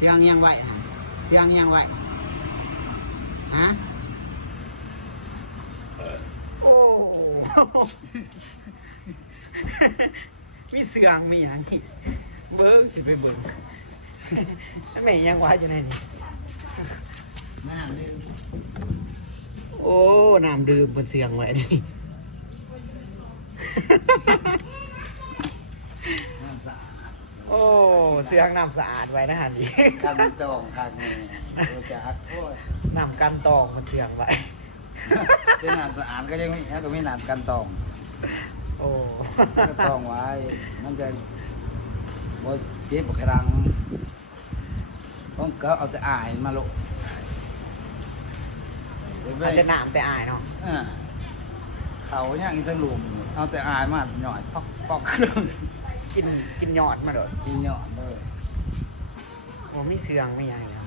เสียงยังไหวนะเสียงยังไหวฮะโอ้ มีเสียงมีอย่างนี้เบิ้งสิไปเบิ้งแล้วแม่ยังไหวอยู่ไหนนี่น้ำดื่มโอ้น้ำดื่มบนเสียงไว้นี่น้ำสะอาดโอ้เสียงน้ำสะอาดไว้นะฮะนี่กันตองทางนี้รู้จักโอ้ยน้ำกันตองมันเสียงไว้เป็นน้ำสะอาดก็ยังไม่ก็ไม่น้ำกันตองโอ้ก็ตองไว้มันจะบอสเจ็บกระดังต้องก็เอาแต่อายมาลุเอาแต่น้ำแต่อายเนาะเขาอย่างนี้ทั้งลุมเอาแต่อายมาหน่อยปอกปอกเครื่องกินยอดมาเลยกินยอดเลยโอ้ไม่เสื่องไม่ยังครับ